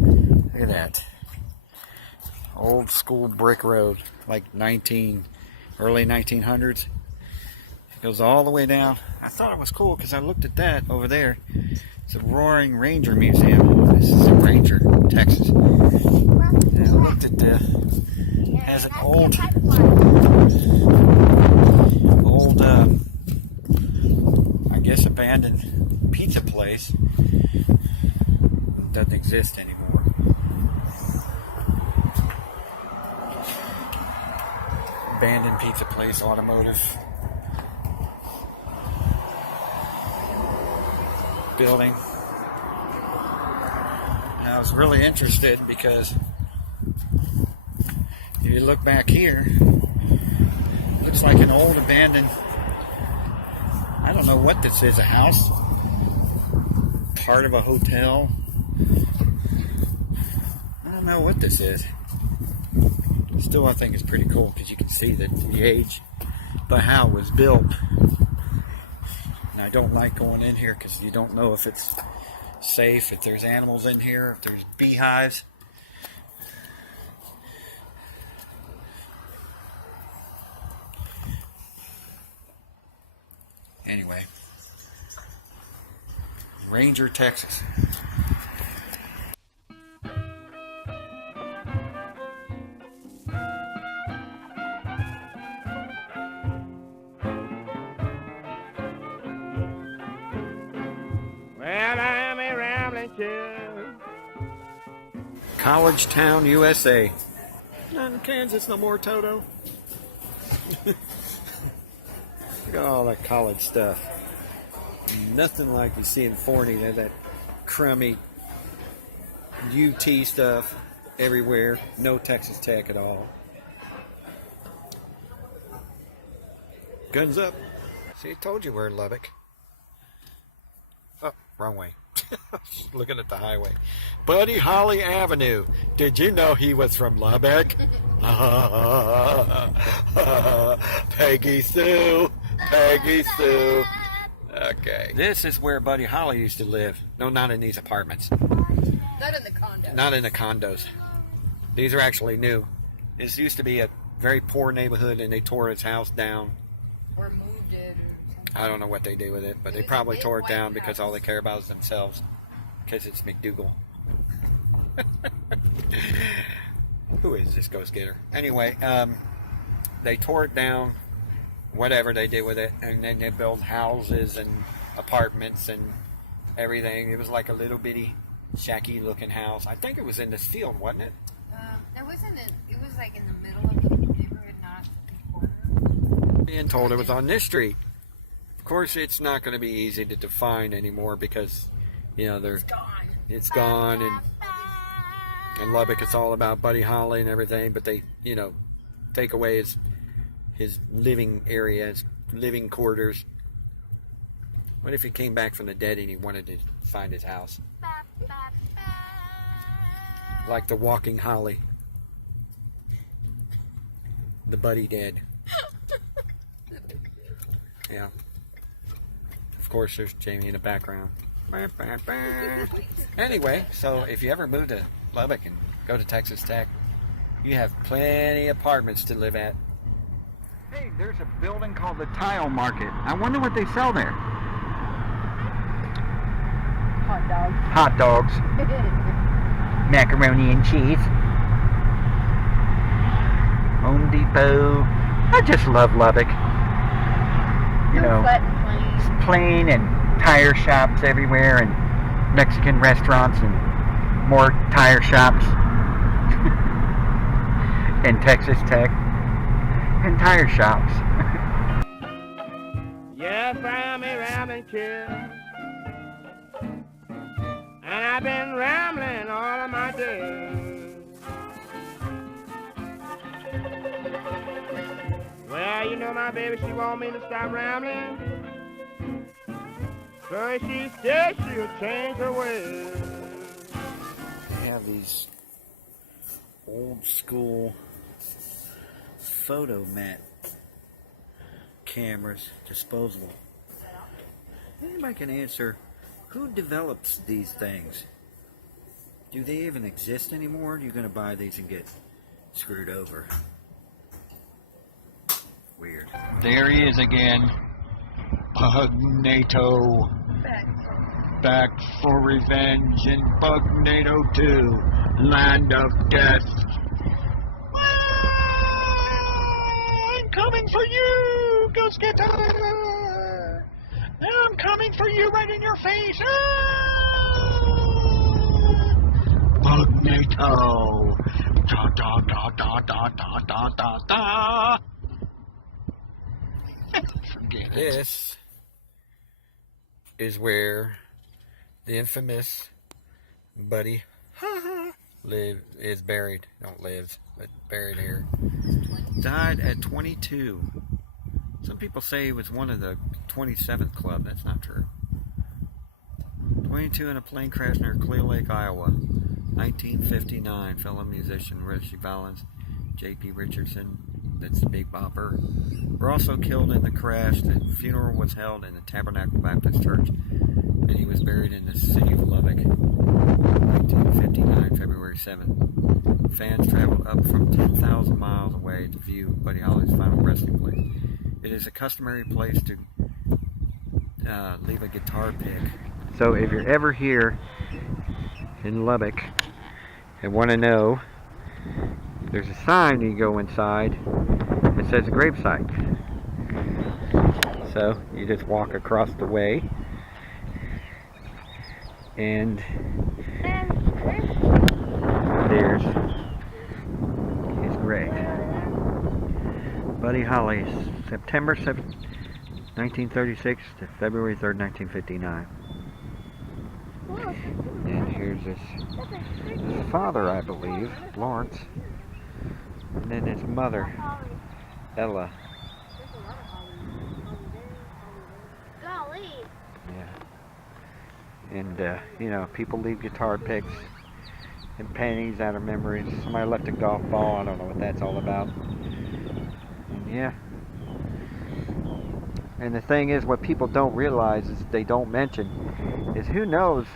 Look at that. Old school brick road, like early 1900s. It goes all the way down. I thought it was cool because I looked at that over there. It's a Roaring Ranger Museum. This is in Ranger, Texas. And I looked at it has an old, I guess abandoned pizza place. It doesn't exist anymore. Abandoned pizza place, automotive building. I was really interested because if you look back here, it looks like an old abandoned, I don't know what this is, a house, part of a hotel. I don't know what this is. Still, I think it's pretty cool because you can see that the age by how it was built. And I don't like going in here because you don't know if it's safe, if there's animals in here, if there's beehives. Anyway, Ranger, Texas. College Town, USA. Not in Kansas no more, Toto. Look at all that college stuff. Nothing like you see in Forney. There's that crummy UT stuff everywhere. No Texas Tech at all. Guns up. See, I told you we're in Lubbock. Oh, wrong way. Looking at the highway. Buddy Holly Avenue. Did you know he was from Lubbock? Peggy Sue. Peggy Sue. Okay. This is where Buddy Holly used to live. No, not in these apartments. Not in the condos. Not in the condos. These are actually new. This used to be a very poor neighborhood and they tore his house down. Or moved it. I don't know what they did with it, but they probably tore it down because all they care about is themselves. Because it's McDougal. Who is this Ghostgetter? Anyway, they tore it down, whatever they did with it, and then they built houses and apartments and everything. It was like a little bitty, shacky looking house. I think it was in this field, wasn't it? It wasn't. It was like in the middle of the neighborhood, not the corner. Being told it was on this street. Of course, it's not going to be easy to define anymore because, you know, it's gone, and in Lubbock it's all about Buddy Holly and everything, but they, you know, take away his living area, his living quarters. What if he came back from the dead and he wanted to find his house? Like the Walking Holly. The Buddy dead. Yeah. Of course, there's Jamie in the background. Anyway, so if you ever move to Lubbock and go to Texas Tech, you have plenty of apartments to live at. Hey, there's a building called the Tile Market. I wonder what they sell there. Hot dogs. Hot dogs. Macaroni and cheese. Home Depot. I just love Lubbock. You know, it's plain and tire shops everywhere and Mexican restaurants and more tire shops. And Texas Tech and tire shops. Yes, I'm a rambling kid, and I've been rambling all of my days. Well, you know my baby, she want me to stop rambling, so she said she'll change her ways. They have these old school photo mat cameras, disposable. Anybody can answer, who develops these things? Do they even exist anymore? Or are you going to buy these and get screwed over? Weird. There he is again. Bugnato. Back for revenge in Bugnato 2. Land of Death. I'm coming for you, Ghostgetter. I'm coming for you right in your face. Bugnato. Da da da da da da da da da. Forget it. This is where the infamous Buddy is buried. Don't live, but buried here. Died at 22. Some people say he was one of the 27th club. That's not true. 22 in a plane crash near Clear Lake, Iowa. 1959. Fellow musician Richie Valens, J.P. Richardson, that's the Big Bopper, were also killed in the crash. The funeral was held in the Tabernacle Baptist Church, and he was buried in the city of Lubbock, 1959, February 7th. Fans traveled up from 10,000 miles away to view Buddy Holly's final resting place. It is a customary place to leave a guitar pick. So if you're ever here in Lubbock and want to know, there's a sign you go inside that says a gravesite. So you just walk across the way and there's his grave. Buddy Holly, September 7th, 1936 to February 3rd, 1959. And here's his father, I believe, Lawrence. And then his mother, Ella. Yeah. And, you know, people leave guitar picks and pennies out of memories. Somebody left a golf ball. I don't know what that's all about. And, yeah. And the thing is, what people don't realize is they don't mention is who knows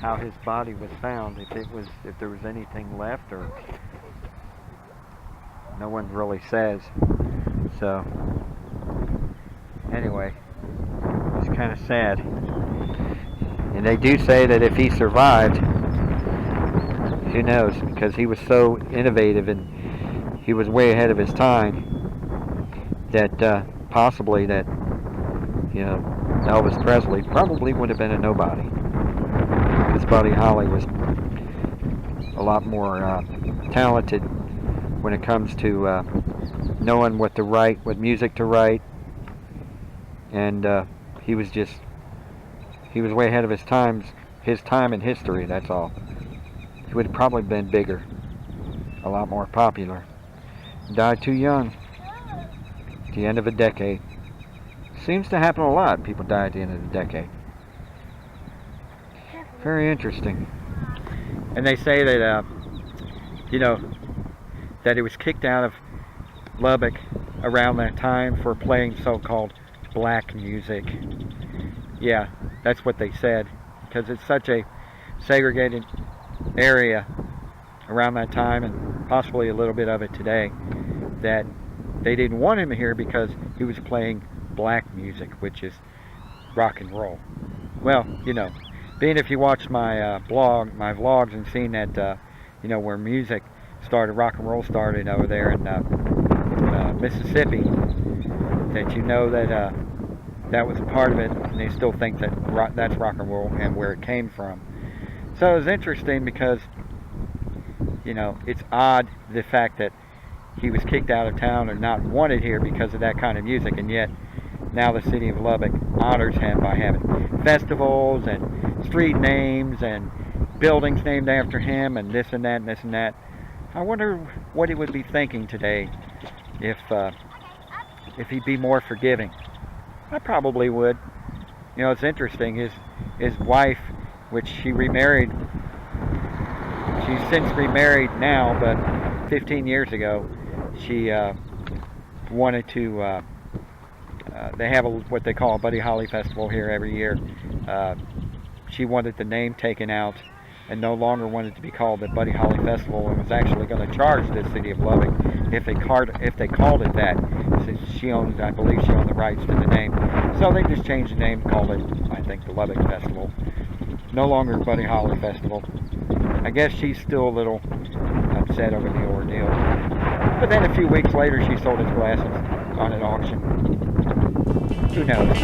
how his body was found, if there was anything left, or no one really says. So anyway, it's kind of sad. And they do say that if he survived, who knows, because he was so innovative and he was way ahead of his time, that possibly that, you know, Elvis Presley probably would have been a nobody. Because Buddy Holly was a lot more talented when it comes to knowing what to write, what music to write, and he was way ahead of his time in history. That's all. He would have probably been bigger, a lot more popular. Died too young, at the end of a decade. Seems to happen a lot. People die at the end of the decade. Very interesting. And they say that, you know, that he was kicked out of Lubbock around that time for playing so-called black music. Yeah, that's what they said, because it's such a segregated area around that time, and possibly a little bit of it today, that they didn't want him here because he was playing black music, which is rock and roll. Well, you know, being if you watched my my vlogs, and seen that, you know, where music started, rock and roll started over there in Mississippi, that you know that that was a part of it, and they still think that that's rock and roll and where it came from. So it's interesting because, you know, it's odd the fact that he was kicked out of town or not wanted here because of that kind of music, and yet now the city of Lubbock honors him by having festivals and street names and buildings named after him and this and that and this and that. I wonder what he would be thinking today if he'd be more forgiving. I probably would. You know, it's interesting. His wife, which she remarried, she's since remarried now, but 15 years ago, she wanted to. They have what they call a Buddy Holly Festival here every year. She wanted the name taken out and no longer wanted to be called the Buddy Holly Festival, and was actually going to charge the city of Lubbock if they called it that, since she owned, I believe she owned the rights to the name. So they just changed the name, called it, I think, the Lubbock Festival. No longer Buddy Holly Festival. I guess she's still a little upset over the ordeal. But then a few weeks later, she sold his glasses on an auction. Who knows?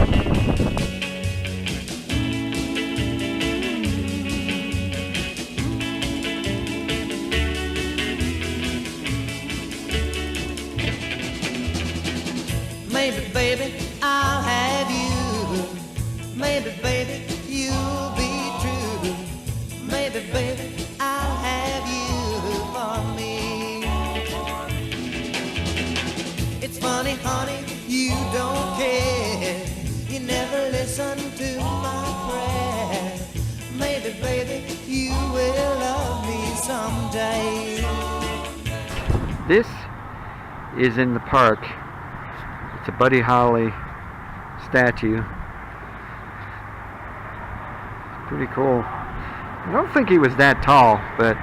Maybe, baby, I'll have you. Maybe, baby, you'll be true. Maybe, baby, I'll have you for me. It's funny, honey, you don't care. You never listen to my prayer. Maybe, baby, you will love me someday. This is in the park. It's a Buddy Holly statue. It's pretty cool. I don't think he was that tall, but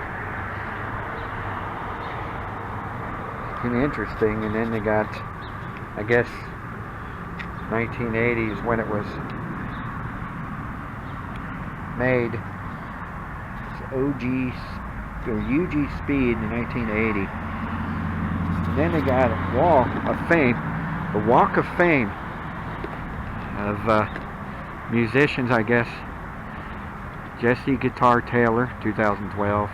it's kind of interesting. And then they got, I guess, 1980s when it was made. It's UG Speed in 1980. And then they got a Walk of Fame. The Walk of Fame of musicians, I guess. Jesse Guitar Taylor, 2012.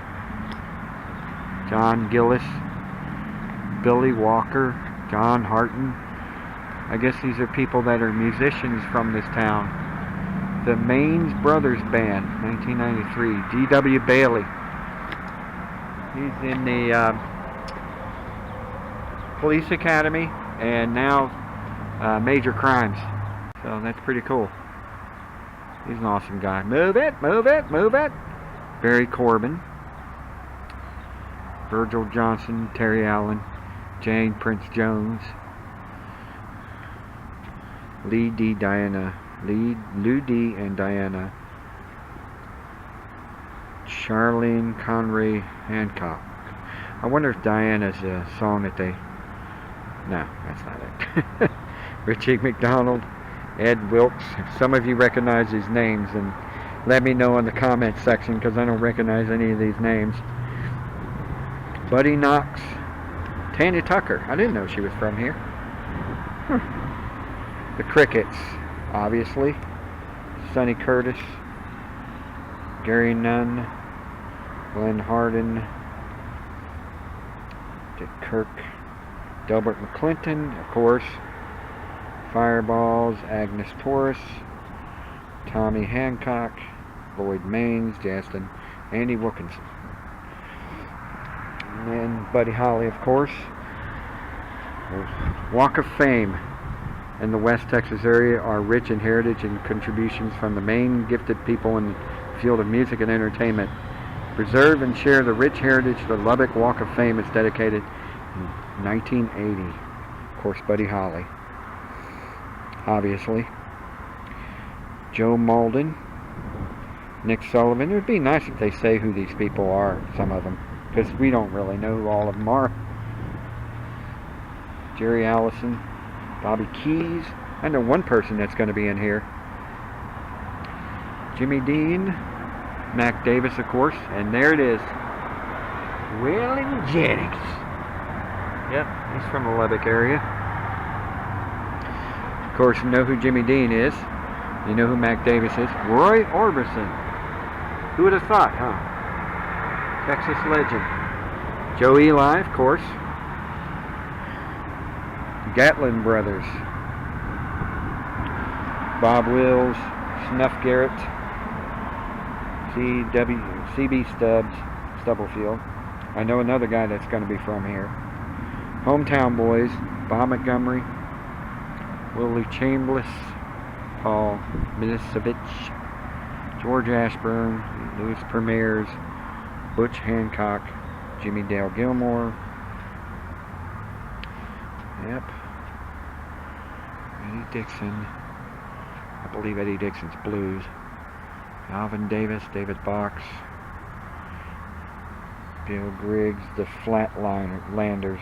John Gillis, Billy Walker, John Harton. I guess these are people that are musicians from this town. The Maines Brothers Band, 1993. D.W. Bailey. He's in the Police Academy and now Major Crimes. So that's pretty cool. He's an awesome guy. Move it, move it, move it. Barry Corbin. Virgil Johnson, Terry Allen, Jane Prince Jones. Lou D. and Diana. Charlene Conray Hancock. I wonder if Diana's a song that they... No, that's not it. Richie McDonald, Ed Wilkes. If some of you recognize these names, and let me know in the comments section, because I don't recognize any of these names. Buddy Knox, Tanya Tucker. I didn't know she was from here. The Crickets, obviously. Sonny Curtis, Gary Nunn, Glenn Hardin, Dick Kirk, Delbert McClinton, of course. Fireballs, Agnes Torres, Tommy Hancock, Lloyd Maines, Justin, Andy Wilkinson. And then Buddy Holly, of course. Walk of Fame in the West Texas area are rich in heritage and contributions from the main gifted people in the field of music and entertainment. Preserve and share the rich heritage. The Lubbock Walk of Fame is dedicated in 1980. Of course, Buddy Holly. Obviously. Joe Malden, Nick Sullivan. It would be nice if they say who these people are, some of them, because we don't really know who all of them are. Jerry Allison, Bobby Keys. I know one person that's going to be in here. Jimmy Dean, Mac Davis, of course, and there it is. Waylon Jennings. Yep, he's from the Lubbock area. Of course, you know who Jimmy Dean is. You know who Mac Davis is. Roy Orbison. Who would have thought, huh? Texas legend. Joe Eli, of course. Gatlin Brothers. Bob Wills, Snuff Garrett, C.B. Stubblefield. I know another guy that's going to be from here. Hometown Boys, Bob Montgomery, Willie Chambliss, Paul Minisovich, George Ashburn, Louis Premiers, Butch Hancock, Jimmy Dale Gilmore. Yep. Eddie Dixon. I believe Eddie Dixon's Blues. Alvin Davis, David Box. Bill Griggs, the Flatlanders,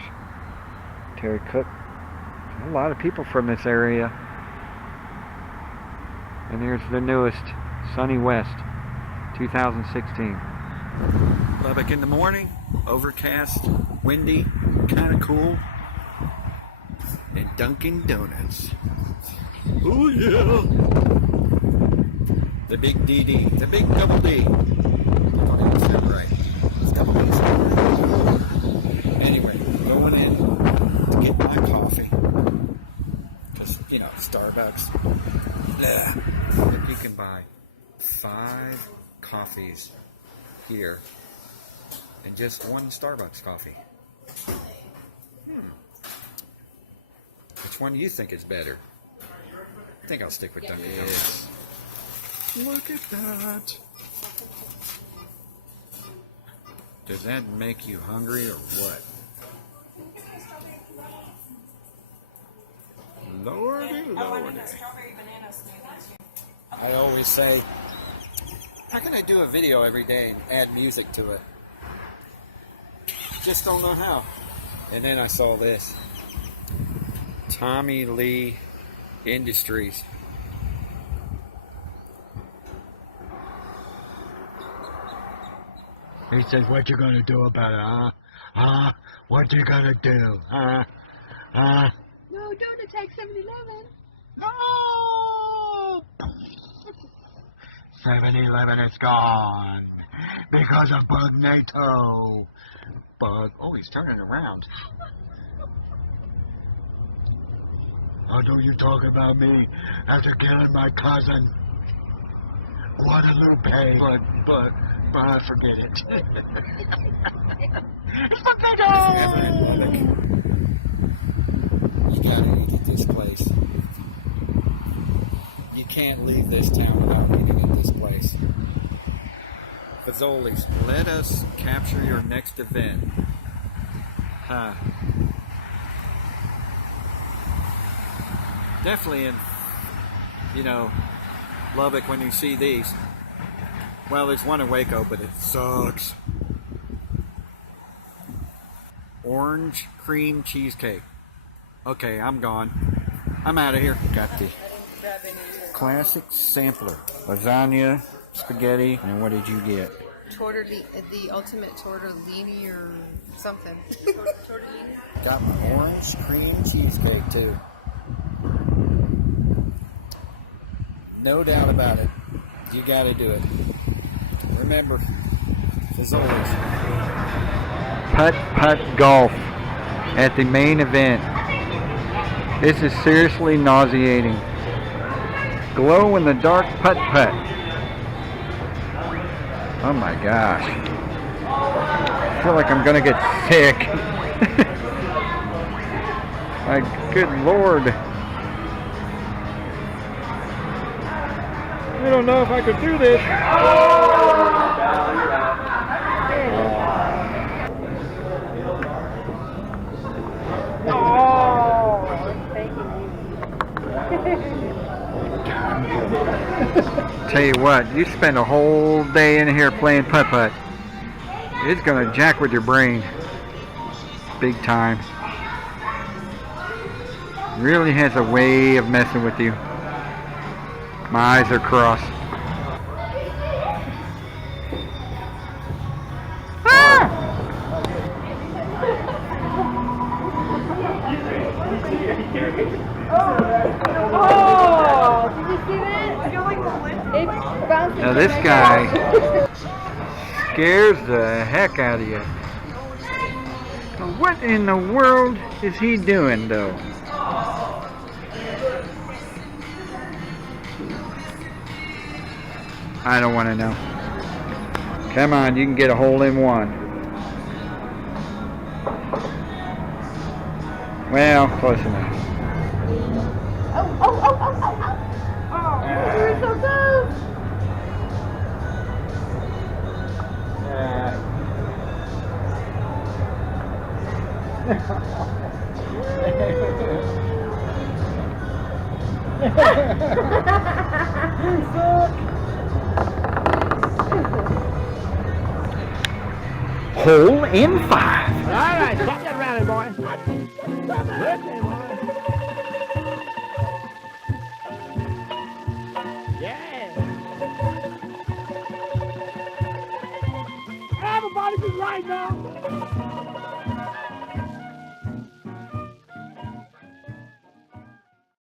Terry Cook. A lot of people from this area. And here's the newest, Sunny West, 2016. Lubbock in the morning, overcast, windy, kind of cool. And Dunkin' Donuts. Oh yeah! The big DD, the big double D. I don't even say it right. It's double D. Anyway, going in to get my coffee. Because, you know, Starbucks. Blah. But you can buy 5 coffees here and just 1 Starbucks coffee. Which one do you think is better? I think I'll stick with Dunkin' Donuts. Look at that. Does that make you hungry or what? Lordy, lordy. I always say, how can I do a video every day and add music to it? Just don't know how. And then I saw this. Tommy Lee Industries. He says, what you gonna do about it, huh? Huh? What you gonna do, huh? Huh? No, don't attack 7-Eleven. No! 7-Eleven is gone because of Bugnato. Oh, he's turning around. Oh, don't you talk about me after killing my cousin. What a little pain, but forget it. It's Bugnato! You gotta eat at this place. You can't leave this town without eating at this place. Fazolis, let us capture your next event. Huh. Definitely in, you know, Lubbock when you see these. Well, there's one in Waco, but it sucks. Orange cream cheesecake. Okay, I'm gone. I'm out of here. Got the classic sampler. Lasagna, spaghetti, and what did you get? The ultimate tortellini or something. Tortellini? Got my orange cream cheesecake too. No doubt about it. You gotta do it. Remember, as always, putt golf at the main event. This is seriously nauseating. Glow in the dark putt. Oh my gosh. I feel like I'm gonna get sick. My good Lord. I don't know if I could do this. Tell you what, you spend a whole day in here playing putt-putt. It's gonna jack with your brain. Big time. Really has a way of messing with you. My eyes are crossed. Ah! Oh! Did you see that? I feel like the lip. It's bouncing. Now this guy scares the heck out of you. What in the world is he doing though? I don't want to know. Come on, you can get a hole in one. Well, close enough. Oh, you were so close. Hole in 5. All right, stop that rally, boy. Listen, boy. Yeah. Everybody's right now.